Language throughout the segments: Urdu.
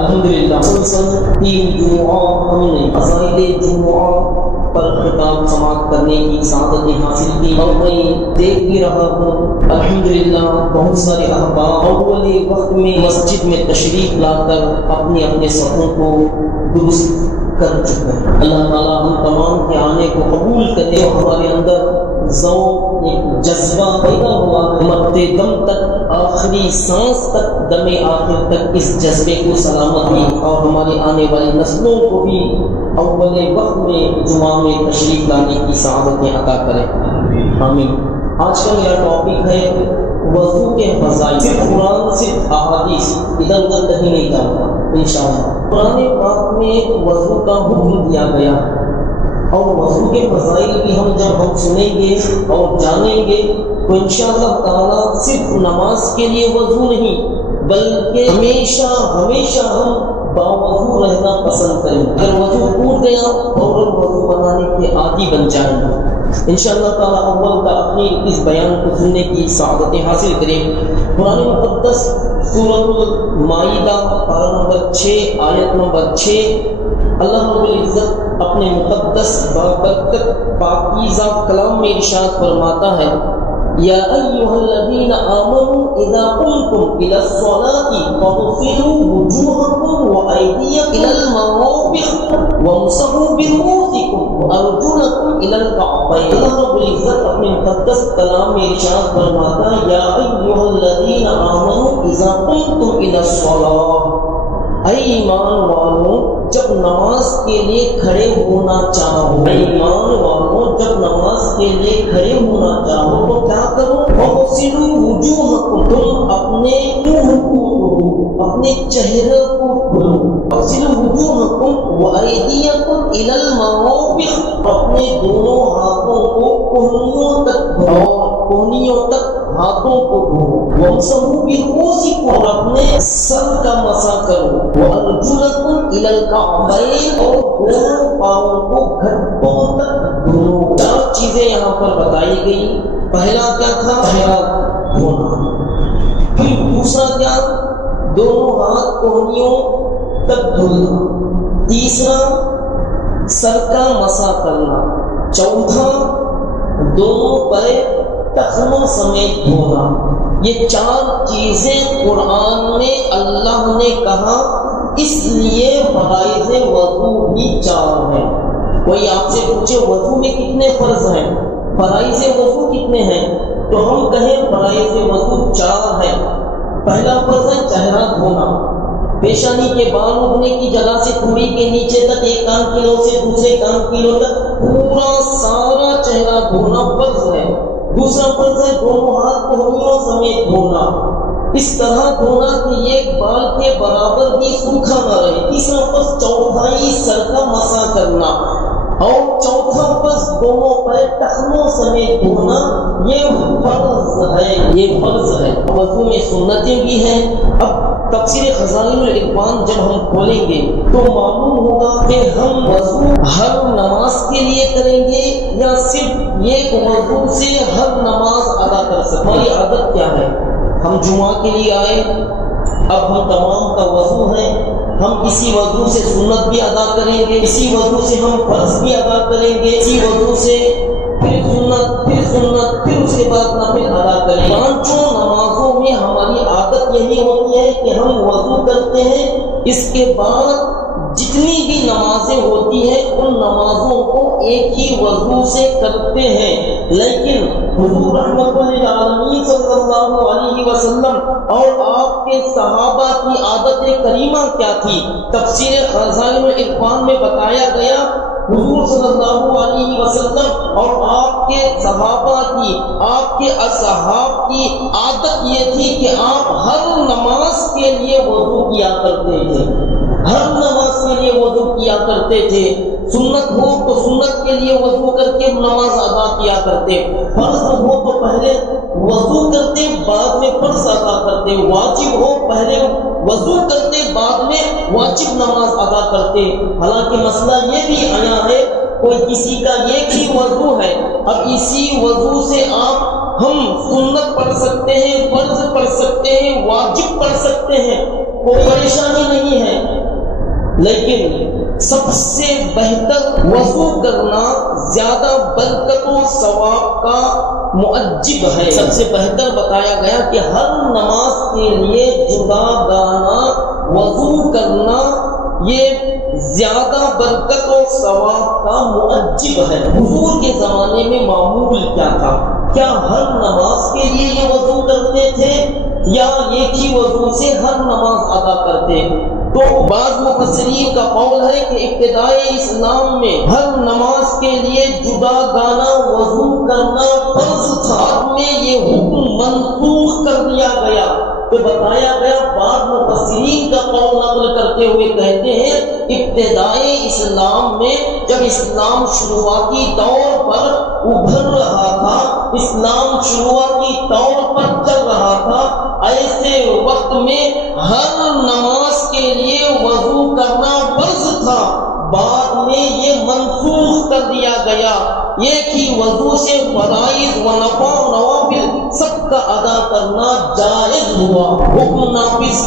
الحمدللہ مسلسل 3 جمعہ ہم نے فضائل جمعہ پر خطاب سماعت کرنے کی سعادت حاصل کی، اور میں دیکھ بھی رہا ہوں الحمدللہ بہت سارے احباب اول وقت میں مسجد میں تشریف لا کر اپنے اپنے صفوں کو درست کر چکے ہیں۔ اللہ تعالیٰ ہم تمام کے آنے کو قبول کرے اور ہمارے اندر ذوق ایک جذبہ پیدا ہوا ہے، مرتے دم تک، آخری سانس تک، دم آخر تک اس جذبے کو سلامت کی، اور ہمارے آنے والی نسلوں کو بھی اول وقت میں جمعہ میں تشریف لانے کی سعادتیں عطا کرے، آمین۔ آج کا میرا ٹاپک ہے وضو کے فضائل، صرف قرآن صرف احادیث، ادھر ادھر کہیں نہیں جاؤں گا انشاءاللہ۔ قرآن پاک میں وضو کا حکم دیا گیا، اور وضو کے فضائل بھی جب ہم سنیں گے اور جانیں گے تو انشاءاللہ تعالیٰ صرف نماز کے لیے وضو نہیں بلکہ ہمیشہ ہمیشہ ہم باوضو رہنا پسند کریں۔ اگر وضو ٹوٹ گیا فوراً وضو بنانے کے عادی بن جائیں گے انشاءاللہ تعالیٰ۔ اول تا آخر اس بیان کو سننے کی سعادتیں حاصل کریں۔ قرآن مقدس سورۃ المائدہ پارہ نمبر 6 آیت نمبر 6 اللہ رب العزت اپنے مقدس بابرکت پاکیزہ کلام میں ارشاد فرماتا ہے، یا ایھا الذین آمنوا اذا قمتم الی الصلاۃ فاغسلوا وجوہکم وایدیکم الی المرافق وامسحوا برؤوسکم وارجلکم الی الکعبین۔ اللہ رب العزت اپنے مقدس کلام میں ارشاد فرماتا ہے، یا ایھا الذین آمنوا اذا قمتم الی الصلاۃ، اے ایمان والوں جب نماز کے لیے کھڑے ہونا چاہو، اے ایمان والوں جب نماز کے لیے کھڑے ہونا چاہو تو کیا کرو؟ فاغسلوا وجوہکم، تم اپنے منہ کو دھو، اپنے چہرے کو دھو۔ فاغسلوا وجوہکم وایدیکم الی المرافق، اپنے دونوں ہاتھوں کو کہنیوں تک دھو، کہنیوں تک ہاتھوں کو دھو۔ وامسحوا برؤوسکم، اور اپنے سر کا مسح کرو۔ وارجلکم الی الکعبین، اور دونوں پاؤں کو گھٹوں تک دھو۔ 4 چیزیں یہاں پر بتائی گئی۔ پہلا کیا تھا؟ پہلا دھونا، پھر دوسرا کیا؟ دونوں ہاتھ کہنیوں تک دھلنا، تیسرا سر کا مسح کرنا، چوتھا دونوں پیر ٹخنوں سمیت دھونا۔ یہ 4 چیزیں قرآن میں اللہ نے کہا، اس لیے فرائض وضو بھی 4 ہیں۔ کوئی آپ سے پوچھے وضو میں کتنے فرض ہیں، فرائض وضو کتنے ہیں، تو ہم کہیں فرائض وضو 4 ہیں۔ پہلا فرض ہے چہرہ دھونا، پیشانی کے بال اٹھنے کی جگہ سے پوری کے نیچے تک، ایک کان کلو سے دوسرے کان کلو تک پورا سارا چہرہ دھونا فرض ہے۔ دوسرا فرض ہے دونوں ہاتھ کہنیوں سمیت دھونا، اس طرح دھونا کہ ایک بال کے برابر بھی سوکھا نہ رہے۔ تیسرا فرض چوتھائی سر کا مسح کرنا، اور چوتھا فرض دونوں پیر ٹخنوں سمیت دھونا۔ یہ فرض ہے، یہ فرض ہے۔ وضو میں سنتیں بھی ہیں۔ اب تفسیر خزائن الاقوام جب ہم کھولیں گے تو معلوم ہوگا کہ ہم وضو ہر نماز کے لیے کریں گے یا صرف ایک وضو سے ہر نماز ادا کر سکتے ہیں۔ ہماری عادت کیا ہے؟ ہم جمعہ کے لیے آئے، اب ہم تمام کا وضو ہے، ہم اسی وضو سے سنت بھی ادا کریں گے، اسی وضو سے ہم فرض بھی ادا کریں گے، اسی وضو سے پھر سنت، پھر سنت، پھر اس کے بعد نفل ادا کریں۔ 5 نمازوں میں ہماری عادت یہی ہوتی ہے کہ ہم وضو کرتے ہیں، اس کے بعد جتنی بھی نمازیں ہوتی ہیں ان نمازوں کو ایک ہی وضو سے کرتے ہیں۔ لیکن حضور رحمت للعالمین صلی اللہ علیہ وسلم اور آپ کے صحابہ کی عادت کریمہ کیا تھی؟ تفسیر خزائن الاقوام میں بتایا گیا، حضور صلی اللہ علیہ وسلم اور آپ کے صحابہ کی، آپ کے اصحاب کی عادت یہ تھی کہ آپ ہر نماز کے لیے وضو کیا کرتے تھے، ہر نماز کے لیے وضو کیا کرتے تھے۔ سنت ہو تو سنت کے لیے وضو کر کے نماز ادا کیا کرتے، فرض ہو تو پہلے وضو کرتے بعد میں فرض ادا کرتے، واجب ہو پہلے وضو کرتے بعد میں واجب نماز ادا کرتے۔ حالانکہ مسئلہ یہ بھی آیا ہے، کوئی کسی کا ایک ہی وضو ہے، اب اسی وضو سے آپ ہم سنت پڑھ سکتے ہیں، فرض پڑھ سکتے ہیں، واجب پڑھ سکتے ہیں، کوئی پریشانی نہیں ہے۔ لیکن سب سے بہتر وضو کرنا زیادہ برکت و ثواب کا معجب ہے۔ سب سے بہتر بتایا گیا کہ ہر نماز کے لیے جدا گانا وضو کرنا یہ زیادہ برکت و ثواب کا معجب ہے۔ حضور کے زمانے میں معمول کیا تھا؟ کیا ہر نماز کے لیے یہ وضو کرتے تھے یا ایک ہی وضو سے ہر نماز ادا کرتے؟ تو بعض مفسرین کا قول ہے کہ ابتدائی اسلام میں ہر نماز کے لیے جدا گانا وضو کرنا فرض تھا، بعد میں یہ حکم منسوخ کر دیا گیا۔ تو بتایا گیا، بعض مفسرین کا قول نقل کرتے ہوئے کہتے ہیں ابتدائی اسلام میں جب اسلام شروعاتی طور پر ابھر رہا تھا، اسلام شروعاتی طور پر چل رہا تھا، ایسے وقت میں ہر نماز کے لیے وضو کرنا فرض تھا، بعد میں یہ منسوخ کر دیا گیا۔ ایک ہی وضو سے فرائض و نوافل سب کا ادا کرنا جائز ہوا، حکم نافذ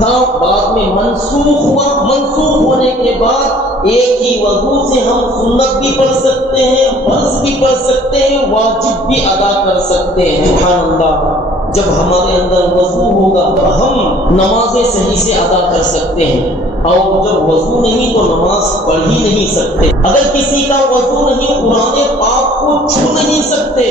تھا، بعد میں منسوخ ہوا۔ منسوخ ہونے کے بعد ایک ہی وضو سے ہم سنت بھی پڑھ سکتے ہیں، فرض بھی پڑھ سکتے ہیں، واجب بھی ادا کر سکتے ہیں۔ سبحان اللہ، جب ہمارے اندر وضو ہوگا تو ہم نمازیں صحیح سے ادا کر سکتے ہیں، اور جب وضو نہیں تو نماز پڑھ ہی نہیں سکتے۔ اگر کسی کا وضو نہیں، قرآن پاک کو چھو نہیں سکتے۔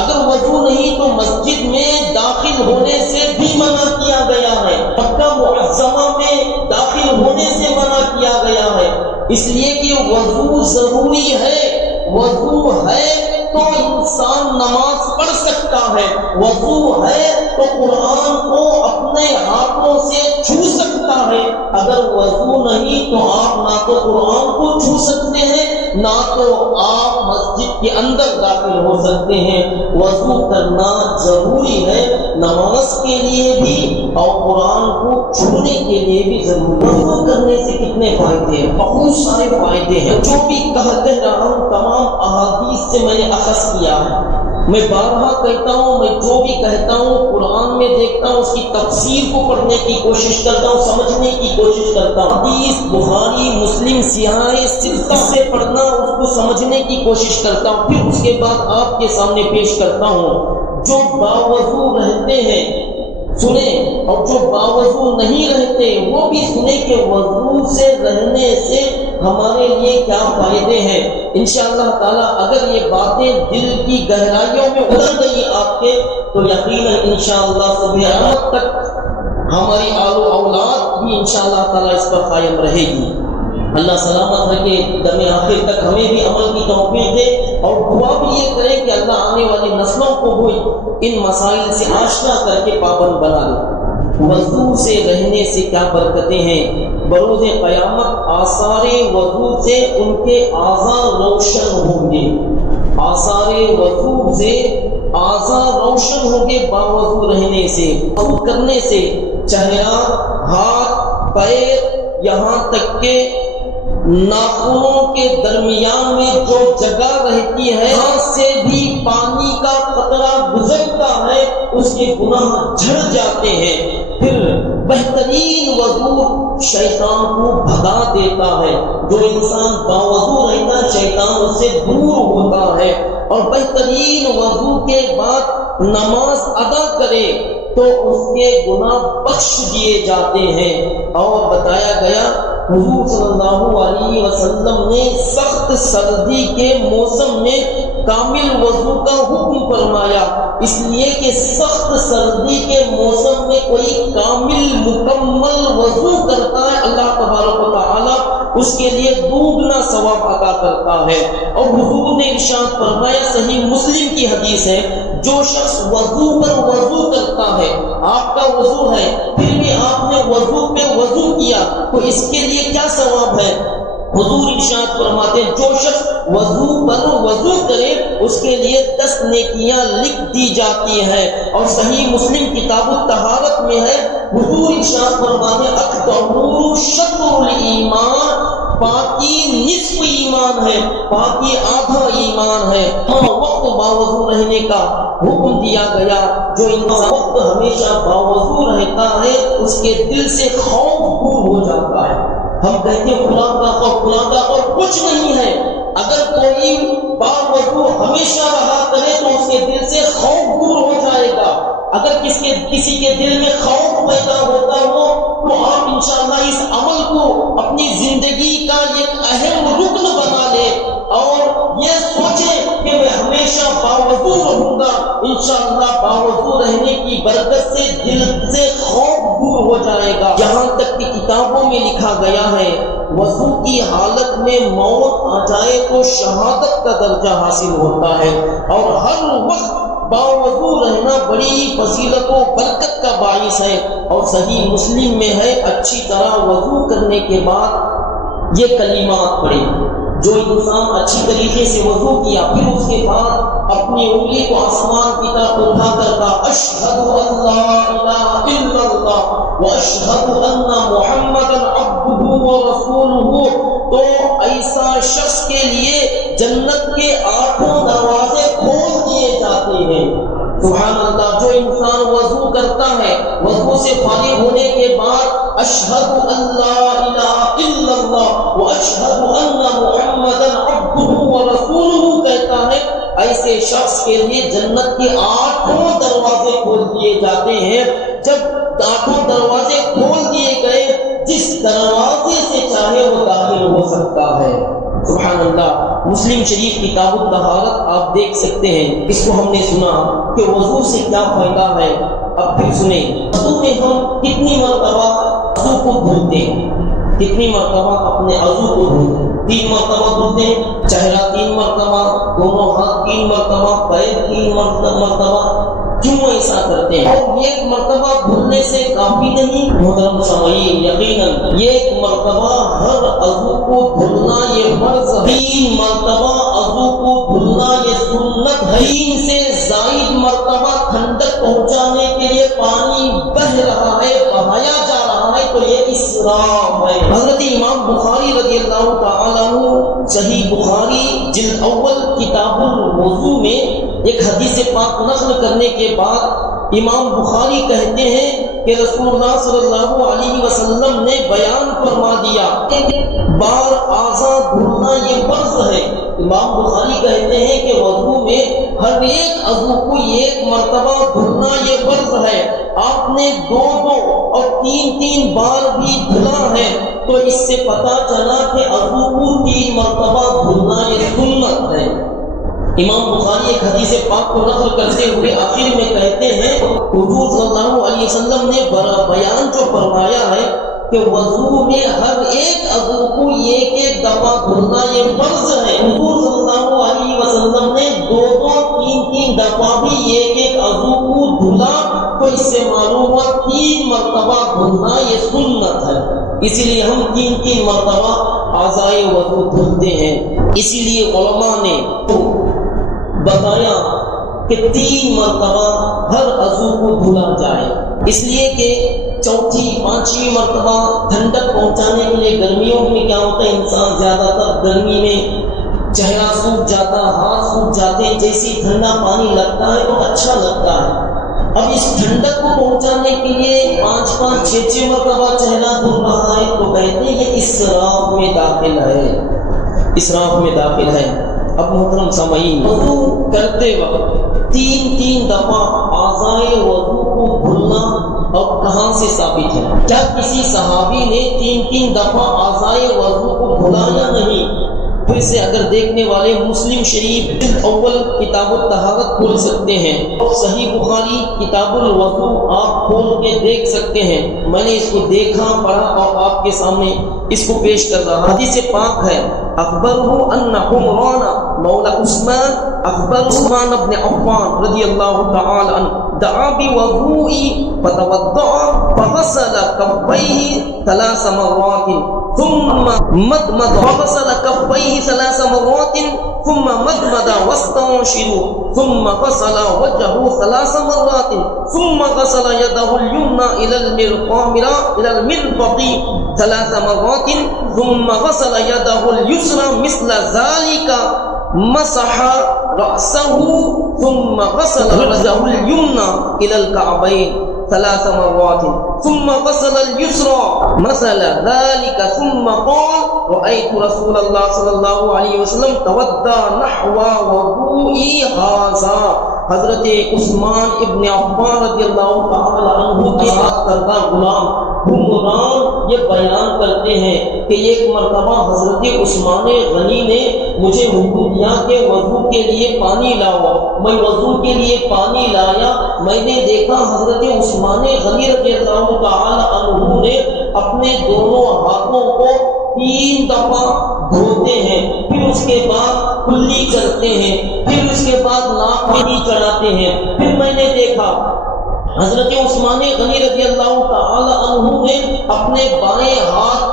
اگر وضو نہیں تو مسجد میں داخل ہونے سے بھی منع کیا گیا ہے، مکہ معظمہ میں داخل ہونے سے منع کیا گیا ہے، اس لیے کہ وضو ضروری ہے۔ وضو ہے تو انسان نماز پڑھ سکتا ہے، وضو ہے تو قرآن کو اپنے ہاتھوں سے چھو سکتا ہے۔ اگر وضو نہیں تو آپ نہ تو قرآن کو چھو سکتے ہیں، نہ تو آپ مسجد کے اندر داخل ہو سکتے ہیں۔ وضو کرنا ضروری ہے، نماز کے لیے بھی اور قرآن کو چھونے کے لیے بھی ضروری ہے۔ وضو کرنے سے کتنے فائدے ہیں؟ بہت سارے فائدے ہیں، جو بھی کہہ رہا ہوں تمام احادیث سے میں نے اخذ کیا ہے۔ میں بارہا کہتا ہوں، میں جو بھی کہتا ہوں قرآن میں دیکھتا ہوں، اس کی تفسیر کو پڑھنے کی کوشش کرتا ہوں، سمجھنے کی کوشش کرتا ہوں۔ حدیث بخاری مسلم سیاہ ستہ سے پڑھنا، اس کو سمجھنے کی کوشش کرتا ہوں، پھر اس کے بعد آپ کے سامنے پیش کرتا ہوں۔ جو باوضو رہتے ہیں سنیں، اور جو باوضو نہیں رہتے وہ بھی سنیں کہ وضو سے رہنے سے ہمارے لیے کیا فائدے ہیں۔ انشاءاللہ تعالی اگر یہ باتیں دل کی گہرائیوں میں اتر گئی آپ کے تو یقیناً انشاءاللہ صبح قیامت تک ہماری آل و اولاد بھی انشاءاللہ تعالی اس پر قائم رہے گی۔ اللہ سلامت رکھے، دم آخر تک ہمیں بھی عمل کی توفیق دے، اور دعا بھی یہ کرے کہ اللہ آنے والی نسلوں کو بھی ان مسائل سے آشنا کر کے پابند بنا دے۔ وضو سے رہنے سے کیا برکتیں ہیں؟ بروز قیامت آثار وضو سے ان کے اعضاء روشن ہوں گے، آثار وضو سے اعضاء روشن ہوں گے باوضو رہنے سے۔ وضو کرنے سے چہرہ، ہاتھ، پیر، یہاں تک کہ ناخنوں کے درمیان میں جو جگہ رہتی ہے وہاں سے بھی پانی کا قطرہ گزرتا ہے، اس کے گناہ جھڑ جاتے ہیں۔ پھر بہترین وضو شیطان کو بھگا دیتا ہے، جو انسان باوضو رہتا ہے شیطان اس سے دور ہوتا ہے۔ اور بہترین وضو کے بعد نماز ادا کرے تو اس کے گناہ بخش دیے جاتے ہیں۔ اور بتایا گیا حضور صلی اللہ علیہ وسلم نے سخت سردی کے موسم میں کامل وضو کا حکم فرمایا، اس لیے کہ سخت سردی کے موسم میں کوئی کامل مکمل وضو کرتا ہے، اللہ تبارک و تعالی اس کے لیے دوگنا ثواب عطا کرتا ہے۔ اور حضور نے ارشاد فرمایا، صحیح مسلم کی حدیث ہے، جو شخص وضو پر وضو کرتا ہے، آپ کا وضو ہے پھر بھی آپ نے وضو پہ وضو کیا تو اس کے لیے کیا ثواب ہے؟ حضور ارشاد فرماتے ہیں جو شخص وضو پر وضو کرے اس کے لیے 10 نیکیاں لکھ دی جاتی ہیں۔ اور صحیح مسلم کتاب الطہارت میں ہے، حضور ارشاد فرماتے ہیں الطہور شطر الایمان، پاکی نصف ایمان ہے، پاکی آدھا ایمان ہے۔ وقت باوضو رہنے کا حکم دیا گیا، جو انسان وقت ہمیشہ باوضو رہتا ہے اس کے دل سے خوف دور ہو جاتا ہے۔ ہم کہتے ہیں فلاں کا خوف، فلاں کا خوف، کچھ نہیں ہے۔ اگر کوئی باوضو ہمیشہ رہا کرے تو اس کے دل سے خوف دور ہو جائے گا۔ اگر کسی کے دل میں خوف پیدا ہوتا ہو تو آپ انشاءاللہ اس عمل کو اپنی زندگی کا ایک اہم رکن بنا لیں اور یہ سوچیں کہ میں ہمیشہ باوضو رہوں گا۔ انشاءاللہ باوضو رہنے کی برکت سے دل سے خوف دور ہو جائے گا۔ یہاں تک کہ کتابوں میں لکھا گیا ہے وضو کی حالت میں موت آ جائے تو شہادت کا درجہ حاصل ہوتا ہے، اور ہر وقت باوضو رہنا بڑی فضیلت و برکت کا باعث ہے۔ اور صحیح مسلم میں ہے اچھی طرح وضو کرنے کے بعد یہ کلمات پڑھے۔ جو انسان اچھی طریقے سے وضو کیا پھر اس کے بعد اپنی انگلی کو آسمان کی طرف اٹھا کر کہا اشہد ان لا الہ الا اللہ واشہد ان محمدا عبدہ ورسولہ، تو ایسا شخص کے لیے جنت کے 8 دروازے کھول دیے جاتے ہیں۔ سبحان اللہ۔ جو انسان وضو کرتا ہے وضو سے فارغ ہونے کے بعد اشہد ان لا الہ الا اللہ واشہد ان محمدا عبدہ ورسولہ کہتا ہے، ایسے شخص کے لیے جنت کے 8 دروازے کھول دیے جاتے ہیں۔ جب 8 دروازے کھول دیے گئے، جس دروازے سے چاہے وہ داخل ہو سکتا ہے۔ سبحان اللہ۔ مسلم شریف کتاب الطہارت آپ دیکھ سکتے ہیں، اس کو ہم نے سنا کہ وضو سے کیا فائدہ ہے۔ اب پھر سنیں وضو میں ہم کتنی مرتبہ وضو کو دھوتے ہیں، کتنی مرتبہ اپنے وضو کو دھوتے ہیں؟ 3 مرتبہ دھوتے ہیں، چہرہ 3 مرتبہ، دونوں ہاتھ 3 مرتبہ، پیر 3 مرتبہ۔ کیوں ایسا کرتے ہیں؟ اور ایک مرتبہ دھلنے سے کافی نہیں محترم سامعین، یقیناً ایک مرتبہ ہر عضو کو دھلنا یہ فرض ہے، 3 مرتبہ عضو کو دھلنا یہ سنت ہے۔ 3 سے زائد مرتبہ ٹھنڈک پہنچانے کے لیے پانی بہہ رہا ہے، بہایا جا رہا ہے تو یہ اسراف ہے۔ حضرت امام بخاری رضی اللہ تعالیٰ عنہ صحیح بخاری جلد اول کتاب الوضو میں ایک حدیث پاک نقل کرنے کے بعد امام بخاری کہتے ہیں کہ رسول اللہ صلی اللہ علیہ وسلم نے بیان فرما دیا کہ بار اعضاء دھلنا یہ فرض ہے۔ امام بخاری کہتے ہیں کہ وضو میں ہر ایک عضو کو 1 مرتبہ دھلنا یہ فرض ہے۔ آپ نے 2 اور 3 بار بھی دھلا ہے تو اس سے پتہ چلا کہ عضو کو 3 مرتبہ دھلنا یہ سنت ہے۔ امام بخاری ایک حدیث پاک کو نقل کرتے ہوئے آخر میں کہتے ہیں حضور صلی اللہ علیہ وسلم نے بیان جو فرمایا ہے کہ وضو میں ہر ایک عضو کو 1 دفعہ دھلنا یہ فرض ہے۔ حضور صلی اللہ علیہ وسلم نے 2 3 دفعہ بھی 1 عضو کو دھلا تو اس سے معلوم ہوا 3 مرتبہ دھلنا یہ سنت ہے۔ اسی لیے ہم 3 مرتبہ اعضائے وضو دھلتے ہیں۔ اسی لیے علماء نے بتایا کہ 3 مرتبہ ہر عضو کو دھلا جائے، اس لیے کہ 4تھی 5ویں مرتبہ ٹھنڈک پہنچانے کے لیے گرمیوں میں کیا ہوتا ہے، انسان زیادہ تر گرمی میں چہرہ سوکھ جاتا، ہاتھ سوکھ جاتے ہیں، جیسے ٹھنڈا پانی لگتا ہے تو اچھا لگتا ہے۔ اب اس ٹھنڈک کو پہنچانے کے لیے 5 6 مرتبہ چہرہ دھل رہا ہے تو کہتے ہیں یہ اسراف میں داخل ہے، اسراف میں داخل ہے۔ اب محترم سامعین، وضو کرتے وقت 3 دفعہ اعضائے وضو کو دھلنا اب کہاں سے ثابت ہے؟ کیا کسی صحابی نے 3 دفعہ اعضائے وضو کو دھلا یا نہیں؟ پھر سے اگر دیکھنے والے مسلم شریف جلد اول کتاب الطہارت کھول سکتے ہیں، اور صحیح بخاری کتاب الوضو آپ کھول کے دیکھ سکتے ہیں۔ میں نے اس کو دیکھا، پڑھا اور آپ کے سامنے اس کو پیش کر رہا۔ حدیث پاک ہے اخبرہ ان عمران مولا عثمان بن عفان رضی اللہ تعالی عنہ دعا بوضوء فتوضأ فغسل كفيه 3 مرات ثم مضمض وغسل كفيه 3 مرات ثم مضمض واستنشر ثم غسل وجهه 3 مرات ثم غسل يده اليمنى إلى المرفق 3 مرات ثم غسل يده اليسرى مثل ذلك مسح رأسه ثم غسل رجله اليمنى إلى الكعبين۔ ثلاث مرات ثم غسل اليسرى مثل ذلك ثم قال رأيت رسول الله صلى الله عليه وسلم توضأ نحو وضوئي هذا۔ حضرت عثمان ابن عفان رضی اللہ تعالی عنہ کے ساتھ کردہ غلام حمران یہ بیان کرتے ہیں کہ ایک مرتبہ حضرت عثمان غنی نے مجھے حکم دیا کہ وضو کے لیے پانی لاؤ۔ میں وضو کے لیے پانی لایا، میں نے دیکھا حضرت عثمان غنی رضی اللہ تعالی عنہ نے اپنے دونوں ہاتھوں کو 3 دفعہ دھوتے ہیں، پھر اس کے بعد کلی کرتے ہیں، پھر اس کے بعد ناک میں نہیں چڑھاتے ہیں۔ پھر میں نے دیکھا حضرت عثمان غنی رضی اللہ تعالی عنہ نے اپنے بائیں ہاتھ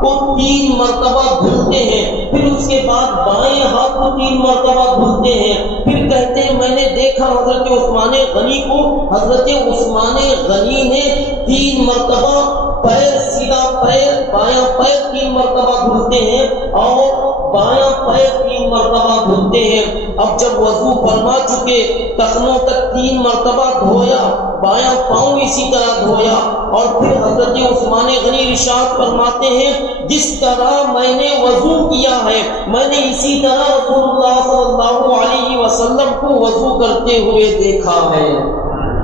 کو 3 مرتبہ دھلتے ہیں، پھر اس کے بعد بائیں ہاتھ کو 3 مرتبہ دھلتے ہیں۔ پھر کہتے ہیں میں نے دیکھا حضرت عثمان غنی کو، حضرت عثمان غنی نے 3 مرتبہ پیر سیدھا پیر بایاں پیر 3 مرتبہ دھلتے ہیں اور بایاں پیر 3 مرتبہ دھلتے ہیں۔ اب جب وضو فرما چکے ٹخنوں تک 3 مرتبہ دھویا، بایاں پاؤں اسی طرح دھویا، اور پھر حضرت عثمان غنی ارشاد فرماتے ہیں جس طرح میں نے وضو کیا ہے میں نے اسی طرح رسول اللہ صلی اللہ علیہ وسلم کو وضو کرتے ہوئے دیکھا ہے۔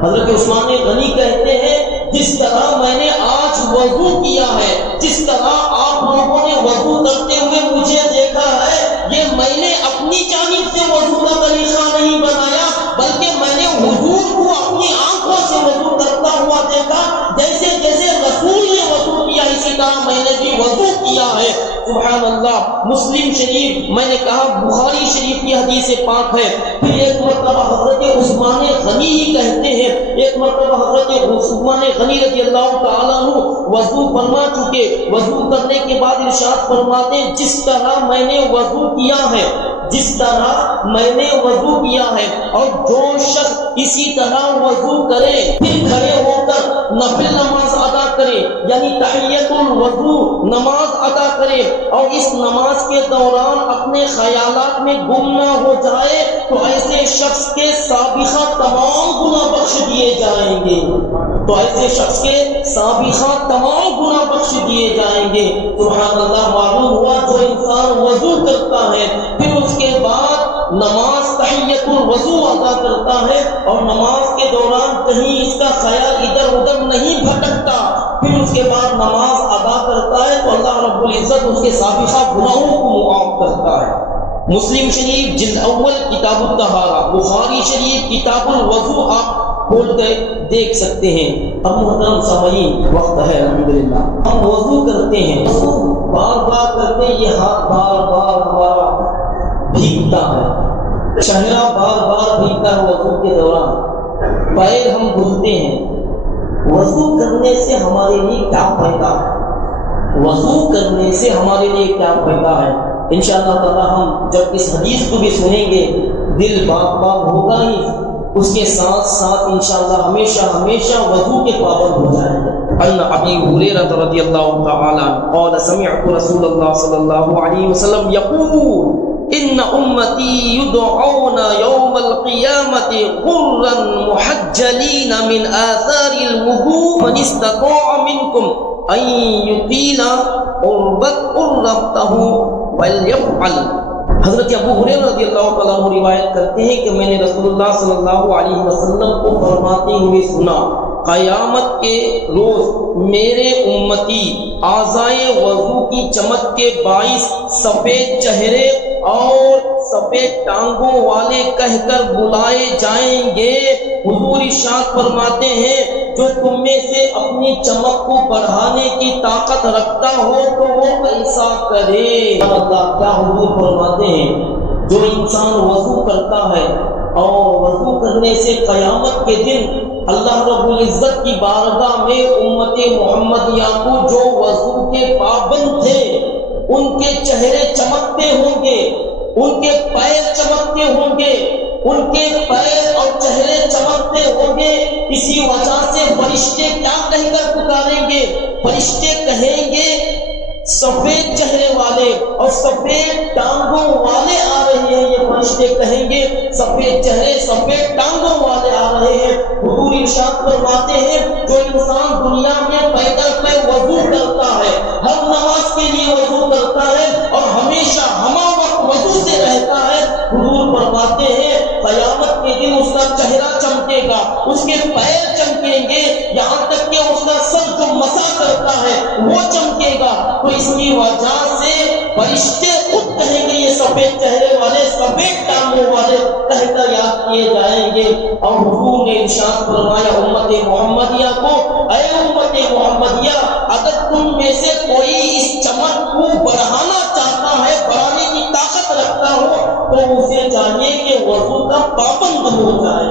حضرت عثمان غنی کہتے ہیں جس طرح میں نے آج وضو کیا ہے، جس طرح آپ لوگوں نے وضو کرتے ہوئے مجھے دیکھا ہے، یہ میں نے اپنی جانب سے وضو کا طریقہ نہیں بنایا، بلکہ میں نے حضور کو اپنی آنکھوں سے وضو کرتا ہوا دیکھا۔ جیسے جیسے رسول نے وضو کیا اسی طرح میں نے بھی وضو کیا ہے۔ سبحان اللہ۔ مسلم شریف، میں نے کہا بخاری شریف کی حدیث پاک ہے۔ پھر ایک مرتبہ حضرت عثمان غنی ہی کہتے ہیں، ایک مرتبہ حضرت عثمان غنی رضی اللہ تعالیٰ عنہ وضو فرما چکے، وضو کرنے کے بعد ارشاد فرماتے ہیں جس طرح میں نے وضو کیا ہے، جس طرح میں نے وضو کیا ہے، اور جو شخص اسی طرح وضو کرے پھر کھڑے ہو کر نفل نماز ادا کرے، یعنی تحیۃ الوضو نماز ادا کرے، اور اس نماز کے دوران اپنے خیالات میں گم نہ ہو جائے، تو ایسے شخص کے سابقہ تمام گناہ بخش دیے جائیں گے، تو ایسے شخص کے سابقہ تمام گناہ بخش دیے جائیں گے۔ سبحان اللہ۔ معلوم ہوا جو انسان وضو کرتا ہے پھر اس کے بعد نماز تحیۃ الوضو ادا کرتا ہے، اور نماز کے دوران کہیں اس کا خیال ادھر ادھر نہیں بھٹکتا، پھر اس کے بعد نماز ادا کرتا ہے تو اللہ رب العزت اس کے سابقہ گناہوں کو معاف کرتا ہے۔ مسلم شریف جلد اول کتاب الطہارہ، بخاری شریف کتاب الوضو آپ کھول کر دیکھ سکتے ہیں۔ اب محترم سامعین، وقت ہے الحمدللہ، ہم وضو کرتے ہیں، بار بار کرتے ہیں، یہ ہاتھ بار بار ہمارا بھیگتا ہے، چہرہ بار بار بھیگتا ہے وضو کے دوران، پیر ہم دھلتے ہیں۔ وضو کرنے سے ہمارے لیے کیا فائدہ ہے؟ وضو کرنے سے ہمارے لیے کیا فائدہ ہے؟ انشاءاللہ تعالی ہم جب اس حدیث کو بھی سنیں گے دل باغ باغ ہوگا ہی، اس کے ساتھ ساتھ انشاءاللہ ہمیشہ ہمیشہ وضو کے پابند ہو جائیں گے۔ ان ابی ہریرہ رضی اللہ تعالی عنہ قال سمعت رسول اللہ صلی اللہ علیہ وسلم یقول ان امتی یدعون یوم القیامت غرا محجلین من آثار الوضوء من استطاع منکم ان یطیل قربته ولیفعل۔ حضرت ابو ہریرہ رضی اللہ تعالیٰ عنہ روایت کرتے ہیں کہ میں نے رسول اللہ صلی اللہ علیہ وسلم کو فرماتے ہوئے سنا، قیامت کے روز میرے امتی اعضائے وضو کی چمک کے باعث سفید چہرے اور سفید ٹانگوں والے کہہ کر بلائے جائیں گے۔ حضور ارشاد فرماتے ہیں جو تم میں سے اپنی چمک کو بڑھانے کی طاقت رکھتا ہو تو وہ ایسا کرے۔ اللہ کیا حضور فرماتے ہیں، جو انسان وضو کرتا ہے اور وضو کرنے سے قیامت کے دن اللہ رب العزت کی بارگاہ میں امت محمدیہ کو جو وضو کے پابند تھے ان کے چہرے چمکتے ہوں گے، ان کے پیر چمکتے ہوں گے، ان کے پیر اور چہرے چمکتے ہوں گے۔ اسی وجہ سے فرشتے کیا کہہ کر پکاریں گے؟ فرشتے کہیں گے سفید چہرے والے اور سفید ٹانگوں والے آ رہے ہیں، یہ فرشتے کہیں گے سفید چہرے سفید ٹانگوں والے آ رہے ہیں۔ حضور ارشاد فرماتے ہیں جو انسان دنیا میں پیدا پہ وضو کرتا ہے، ہر نماز کے لیے وضو کرتا ہے اور ہمیشہ ہمہ وقت وضو سے رہتا ہے، حضور فرماتے ہیں قیامت کے دن اس کا چہرہ چمکے گا، اس کے پیر چمکیں گے، یہاں تک کہ اس کا سر جو مسا کرتا ہے وہ چمکے گا۔ تو اس کی وجہ سے فرشتے خود کہیں گے یہ سفید چہرے والے سفید ٹانگوں والے کہہ کر یاد کیے جائیں گے۔ اور حضور نے ارشاد فرمایا امت محمدیہ کو، اے امت محمدیہ اگر تم میں سے کوئی اس چمک کو بڑھانا چاہتا ہے، بڑھانے کی طاقت رکھتا ہو تو اسے چاہیے کہ وضو کا پابند ہو جائے،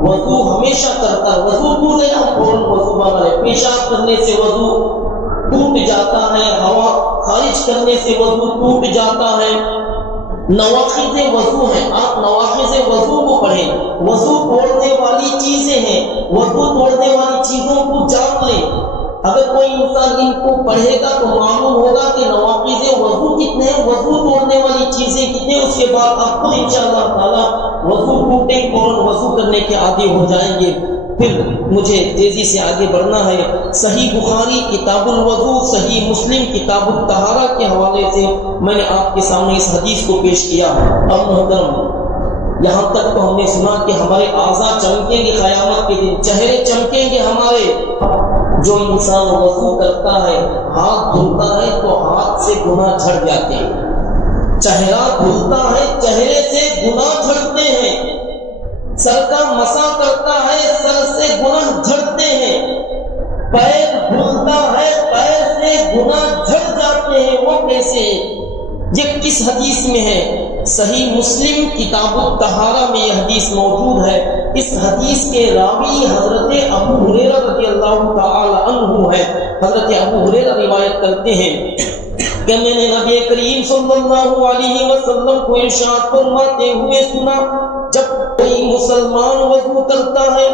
وضو ہمیشہ کرتا ہے، وضو ٹوٹ گیا فوراً وضو بنا، پیشاب کرنے سے وضو ٹوٹ جاتا ہے، ہوا خارج کرنے سے وضو ٹوٹ جاتا ہے، نواقض وضو ہیں، آپ نواقض وضو کو پڑھیں، وضو توڑنے والی چیزیں ہیں، وضو توڑنے والی چیزوں کو جان لیں۔ اگر کوئی انسان ان کو پڑھے گا تو معلوم ہوگا کہ نواقض وضو کتنے ہیں، وضو توڑنے والی چیزیں کتنے، اس کے بعد آپ خود انشاءاللہ تعالی وضو ٹوٹے فوراً وضو کرنے کے عادی ہو جائیں گے۔ پھر مجھے تیزی سے آگے بڑھنا ہے۔ صحیح بخاری کتاب الوضو، صحیح مسلم کتاب الطہارہ کے حوالے سے میں نے آپ کے سامنے اس حدیث کو پیش کیا۔ اب محترم یہاں تک تو ہم نے سنا کہ ہمارے اعضاء چمکیں گے قیامت کے دن، چہرے چمکیں گے ہمارے۔ جو انسان وضو کرتا ہے، ہاتھ دھلتا ہے تو ہاتھ سے گناہ جھڑ جاتے ہیں، چہرہ دھلتا ہے چہرے سے گناہ جھڑتے ہیں، سر کا مسا کرتا ہے سر سے گناہ جھڑتے ہیں، پیر دھلتا ہے پیر سے گناہ جھڑ جاتے ہیں۔ وہ کیسے؟ یہ کس حدیث میں ہے؟ صحیح مسلم کتاب الطہارہ میں یہ حدیث موجود ہے۔ اس حدیث کے راوی حضرت ابو ہریرہ رضی اللہ تعالی عنہ ہے۔ حضرت ابو ہریرہ روایت کرتے ہیں کہ میں نے نبی کریم صلی اللہ علیہ وسلم کو ارشاد فرماتے ہوئے سنا جب کوئی مسلمان وضو کرتا ہے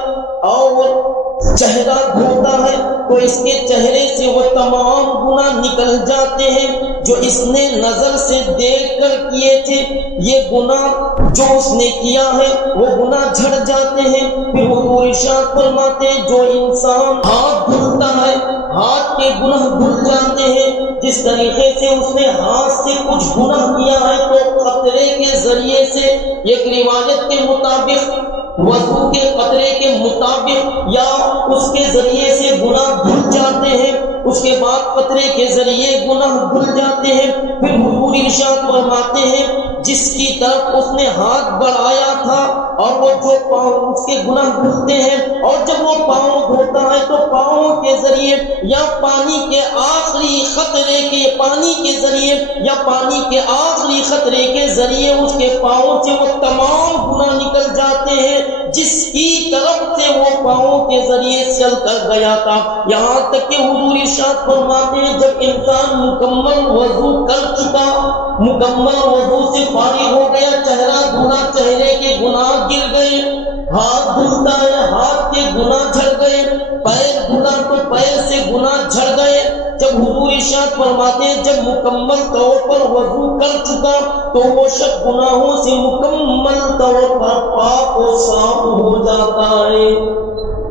اور چہرہ دھوتا ہے تو اس کے چہرے سے وہ تمام گناہ نکل جاتے ہیں جو اس نے نظر سے دیکھ کر کیے تھے، یہ گناہ جو اس نے کیا ہے وہ گناہ جھڑ جاتے ہیں۔ پھر حضور ارشاد فرماتے ہیں جو انسان ہاتھ دھلتا ہے ہاتھ کے گناہ دھل جاتے ہیں، جس طریقے سے اس نے ہاتھ سے کچھ گناہ کیا ہے تو قطرے کے ذریعے سے، ایک روایت کے مطابق وضو کے قطرے کے مطابق یا اس کے ذریعے سے گناہ دھل جاتے ہیں، اس کے بعد قطرے کے ذریعے گناہ دھل جاتے ہیں۔ پھر حضور ارشاد فرماتے ہیں جس کی طرف اس نے ہاتھ بڑھایا تھا اور وہ جو پاؤں اس کے گناہ دھلتے ہیں، اور جب وہ پاؤں دھوتا ہے تو پاؤں کے ذریعے یا پانی کے آخری خطرے کے پانی کے ذریعے یا پانی کے آخری خطرے کے ذریعے اس کے پاؤں سے وہ تمام گناہ نکل جاتے ہیں جس کی طرف سے وہ پاؤں کے ذریعے چل کر گیا تھا۔ یہاں تک کہ حضور ارشاد فرماتے ہیں جب انسان مکمل وضو کر چکا، مکمل وضو سے فارغ ہو گیا، چہرہ دھلا، چہرے کے گناہ گر گئے، ہاتھ دھلتا ہے ہاتھ کے گناہ جھڑ گئے، پیر دھلا تو پیر سے گناہ جھڑ گئے، جب حضور ارشاد فرماتے ہیں جب مکمل طور پر وضو کر چکا تو وہ شخص گناہوں سے مکمل طور پر پاک و صاف ہو جاتا ہے۔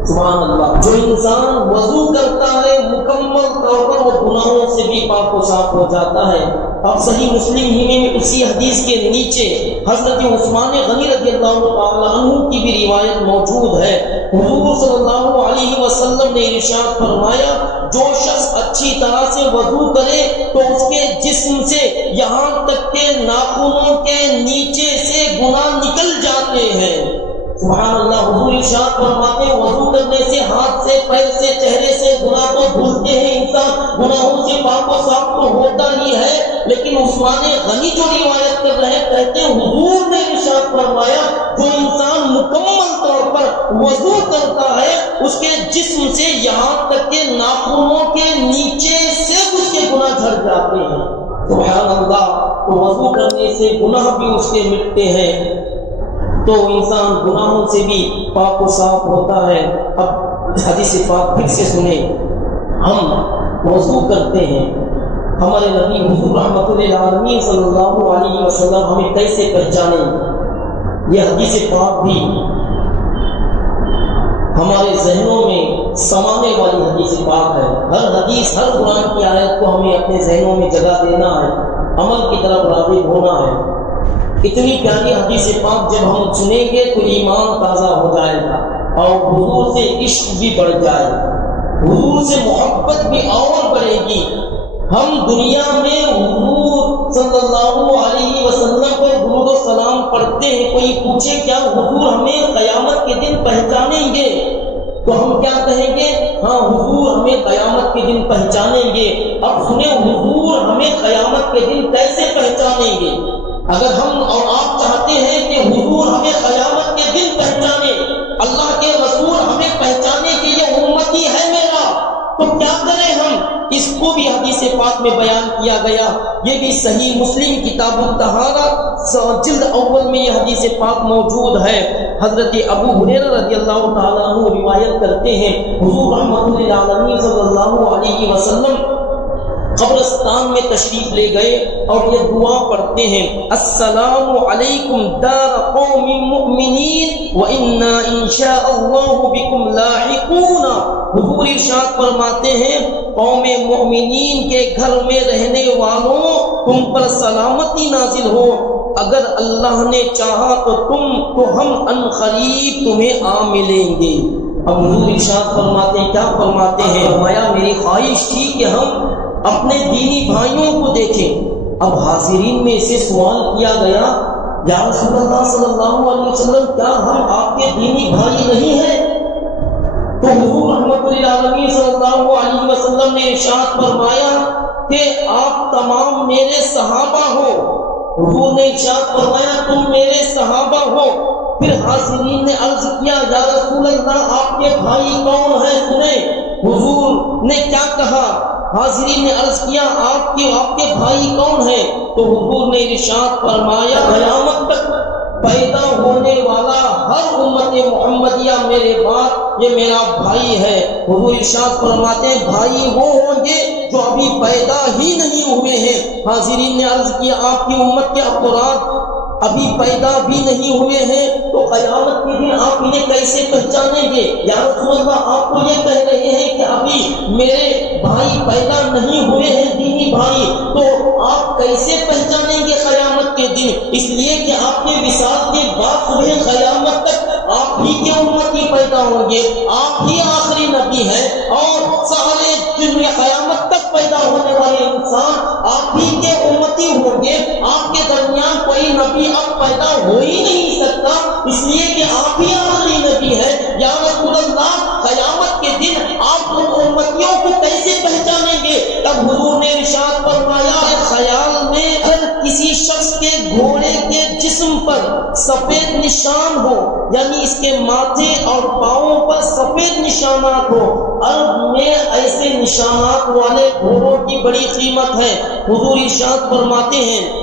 سبحان اللہ، جو انسان وضو کرتا ہے مکمل طور پر وہ گناہوں سے بھی پاک و صاف ہو جاتا ہے۔ اب صحیح مسلم ہی میں اسی حدیث کے نیچے حضرت عثمان غنی رضی اللہ تعالی عنہ کی بھی روایت موجود ہے۔ حضور صلی اللہ علیہ وسلم نے ارشاد فرمایا جو شخص اچھی طرح سے وضو کرے تو اس کے جسم سے یہاں تک کہ ناخنوں کے نیچے سے گناہ نکل جاتے ہیں۔ سبحان اللہ، حضور ارشاد فرماتے ہیں وضو کرنے سے ہاتھ سے پیر سے چہرے سے گناہ تو دھلتے ہیں، انسان گناہوں سے پاک و صاف تو ہوتا ہی ہے، لیکن عثمان غنی جو روایت کر رہے ہیں کہتے ہیں حضور نے ارشاد فرمایا جو انسان مکمل طور پر وضو کرتا ہے اس کے جسم سے یہاں تک کہ ناخنوں کے نیچے سے اس کے گناہ جھڑ جاتے ہیں۔ سبحان اللہ، تو وضو کرنے سے گناہ بھی اس کے مٹتے ہیں، تو انسان گناہوں سے بھی پاک و صاف ہوتا ہے۔ اب حدیث پاک پھر سے سنیں، ہم وضو کرتے ہیں ہمارے نبی حضور رحمت للعالمین صلی اللہ علیہ وسلم ہمیں کیسے پہچانے، یہ حدیث پاک بھی ہمارے ذہنوں میں سمانے والی حدیث پاک ہے۔ ہر حدیث، ہر قرآن کی آیت کو ہمیں اپنے ذہنوں میں جگہ دینا ہے، عمل کی طرف راغب ہونا ہے۔ اتنی پیاری حدیث پاک جب ہم سنیں گے تو ایمان تازہ ہو جائے گا اور حضور سے عشق بھی بڑھ جائے گا، حضور سے محبت بھی اور بڑھے گی۔ ہم دنیا میں حضور صلی اللہ علیہ وسلم پر درود و سلام پڑھتے ہیں، کوئی پوچھے کیا حضور ہمیں قیامت کے دن پہچانیں گے، تو ہم کیا کہیں گے؟ ہاں حضور ہمیں قیامت کے دن پہچانیں گے۔ اب سنیں حضور ہمیں قیامت کے دن کیسے پہچانیں گے؟ اگر ہم اور آپ چاہتے ہیں کہ حضور ہمیں قیامت کے دن پہچانے، اللہ کے رسول ہمیں پہچانے کہ یہ امتی ہے میرا، تو کیا کریں ہم؟ اس کو بھی حدیث پاک میں بیان کیا گیا، یہ بھی صحیح مسلم کتاب الطہارہ جلد اول میں یہ حدیث پاک موجود ہے۔ حضرت ابو ہریرہ رضی اللہ تعالیٰ عنہ روایت کرتے ہیں، حضور رحمت للعالمین صلی اللہ علیہ وسلم قبرستان میں تشریف لے گئے اور یہ دعا پڑھتے ہیں، السلام علیکم دار قوم مؤمنین وإنا ان شاء اللہ بکم لاحقون۔ حضور ارشاد فرماتے ہیں، قوم مؤمنین کے گھر میں رہنے والوں تم پر سلامتی نازل ہو، اگر اللہ نے چاہا تو ہم ان قریب تمہیں آ ملیں گے۔ اب حضور ارشاد فرماتے ہیں، کیا فرماتے ہیں؟ فرمایا میری خواہش تھی کہ ہم اپنے دینی بھائیوں کو دیکھیں۔ اب حاضرین میں اسے سوال کیا گیا، یا رسول اللہ صلی اللہ علیہ وسلم کیا ہم آپ کے دینی بھائی نہیں ہیں؟ تو حضور رحمت للعالمین صلی اللہ علیہ وسلم نے ارشاد فرمایا کہ آپ تمام میرے صحابہ ہو۔ حضور نے ارشاد فرمایا تم میرے صحابہ ہو۔ پھر حاضرین نے عرض کیا، یا رسول اللہ آپ کے بھائی کون ہیں؟ سنیں حضور نے کیا کہا۔ حاضرین نے عرض کیا آپ کے بھائی کون ہیں؟ تو حضور نے ارشاد فرمایا قیامت تک پیدا ہونے والا ہر امت محمدیہ میرے بعد یہ میرا بھائی ہے۔ حضور ارشاد فرماتے ہیں بھائی وہ ہوں گے جو ابھی پیدا ہی نہیں ہوئے ہیں۔ حاضرین نے عرض کیا آپ کی امت کے افراد ابھی پیدا بھی نہیں ہوئے ہیں، تو قیامت کے دن آپ انہیں کیسے پہچانیں گے؟ یا رسول اللہ آپ کو یہ کہہ رہے ہیں کہ ابھی میرے بھائی پیدا نہیں ہوئے ہیں دینی بھائی، تو آپ کیسے پہچانیں گے قیامت کے دن؟ اس لیے کہ آپ کے وصال کے بعد صبح قیامت تک آپ ہی کے امتی پیدا ہوں گے، آپ ہی آخری نبی ہیں، اور سارے دنیا قیامت تک پیدا ہونے والے انسان آپ ہی کے امتی ہوں گے۔ آپ کے درمیان کوئی نبی اب پیدا ہو ہی نہیں سکتا، اس لیے کہ آپ ہی آخری نبی ہیں۔ یا رسول اللہ قیامت کے دن آپ ان امتیوں کو کیسے پہچانیں گے؟ تب حضور نے ارشاد فرمایا خیال میں اگر کسی شخص کے گھوڑے کے جسم پر سفید نشان ہو، یعنی اس کے ماتھے اور پاؤں پر سفید نشانات ہو، عرب میں ایسے نشانات والے گھوڑوں کی بڑی قیمت ہے۔ حضور ارشاد فرماتے ہیں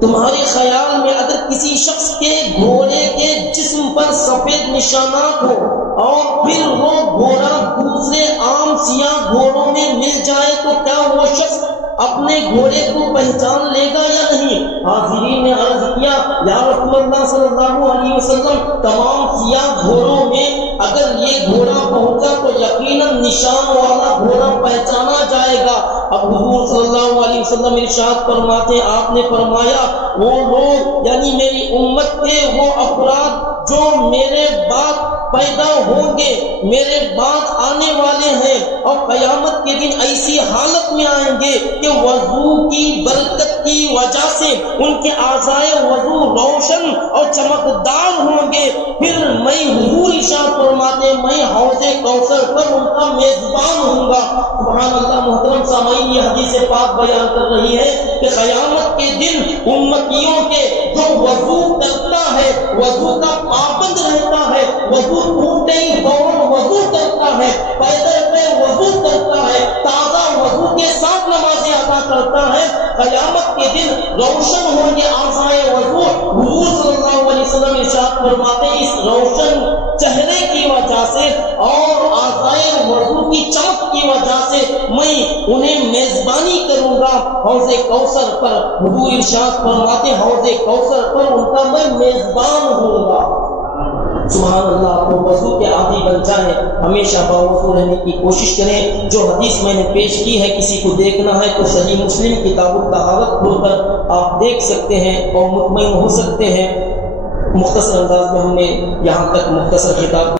تمہارے خیال میں اگر کسی شخص کے گھوڑے کے جسم پر سفید نشانات ہو اور پھر وہ گھوڑا دوسرے عام سیاہ گھوڑوں میں مل جائے تو کیا وہ شخص اپنے گھوڑے کو پہچان لے گا یا نہیں؟ حاضرین نے عرض کیا یا رسول اللہ صلی اللہ علیہ وسلم تمام سیاہ گھوڑوں میں اگر یہ گھوڑا پہنچا تو یقیناً نشان والا گھوڑا پہچانا جائے گا۔ اب حضور صلی اللہ علیہ وسلم ارشاد فرماتے ہیں آپ نے فرمایا وہ لوگ یعنی میری امت کے وہ افراد جو میرے بعد پیدا ہوں گے، میرے بعد آنے والے ہیں، اور قیامت کے دن ایسی حالت میں آئیں گے کہ وضو کی برکت کی وجہ سے ان کے اعضائے وضو روشن اور چمکدار ہوں گے۔ پھر میں حضور ارشاد فرماتے میں حوض کوثر پر ان کا میزبان ہوں گا۔ سبحان اللہ۔ محترم سامعین، یہ حدیث پاک بیان کر رہی ہے کہ قیامت کے دن امتیوں کے جو وضو کرتا ہے، وضو کا پابند رہتا ہے، وضو ٹوٹے ہی فوراً وضو کرتا ہے، پیدل پہ وضو کرتا ہے، تازہ وضو کے ساتھ نمازیں ادا کرتا ہے، قیامت کے دن روشن ہوں گے اعضائے وضو حضور صلی اللہ علیہ وسلم ارشاد فرماتے ہیں اس روشن چہرے کی وجہ سے اور آزائے وضو کی چمک کی وجہ سے میں انہیں میزبانی کروں گا حوض کوثر پر. حضور ارشاد فرماتے ہیں حوض کوثر پر ان کا میں میزبان ہوں گا. سبحان اللہ. تو وضو کے عادی بن جائیں, ہمیشہ باوضو رہنے کی کوشش کریں. جو حدیث میں نے پیش کی ہے کسی کو دیکھنا ہے تو صحیح مسلم کتاب الطہارت کھول کر آپ دیکھ سکتے ہیں اور مطمئن ہو سکتے ہیں. مختصر انداز میں ہم نے یہاں تک مختصر خطاب